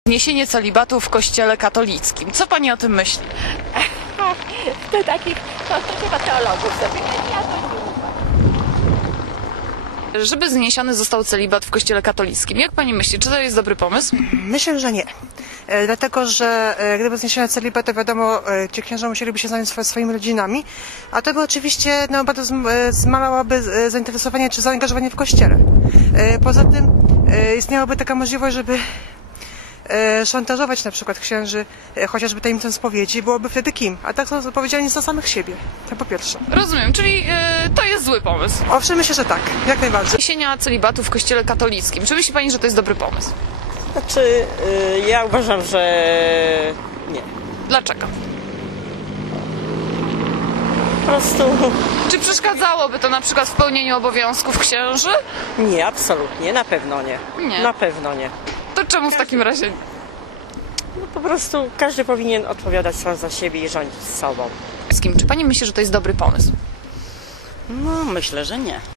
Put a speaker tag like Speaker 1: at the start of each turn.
Speaker 1: Zniesienie celibatu w kościele katolickim. Co pani o tym myśli?
Speaker 2: To takich, to chyba teologów sobie. Ja to nie ufam.
Speaker 1: Żeby zniesiony został celibat w kościele katolickim. Jak pani myśli, czy to jest dobry pomysł?
Speaker 3: Myślę, że nie. Dlatego, że gdyby zniesiono celibat, to wiadomo, ci księża musieliby się zająć swoimi rodzinami, a to by oczywiście bardzo zmalałaby zainteresowanie czy zaangażowanie w kościele. Poza tym istniałaby taka możliwość, żeby szantażować na przykład księży, chociażby tajemnicą spowiedzi, byłoby wtedy kim? A tak są odpowiedzialni za samych siebie. To po pierwsze.
Speaker 1: Rozumiem, czyli to jest zły pomysł.
Speaker 3: Owszem, myślę, że tak. Jak najbardziej.
Speaker 1: Zniesienia celibatu w kościele katolickim. Czy myśli pani, że to jest dobry pomysł?
Speaker 4: Znaczy, ja uważam, że nie.
Speaker 1: Dlaczego?
Speaker 4: Po prostu
Speaker 1: Czy przeszkadzałoby to na przykład w pełnieniu obowiązków księży?
Speaker 4: nie, absolutnie, na pewno nie.
Speaker 1: Nie.
Speaker 4: Na pewno nie.
Speaker 1: To czemu w takim razie?
Speaker 4: No, po prostu każdy powinien odpowiadać sam za siebie i rządzić sobą.
Speaker 1: Czy pani myśli, że to jest dobry pomysł?
Speaker 5: No, myślę, że nie.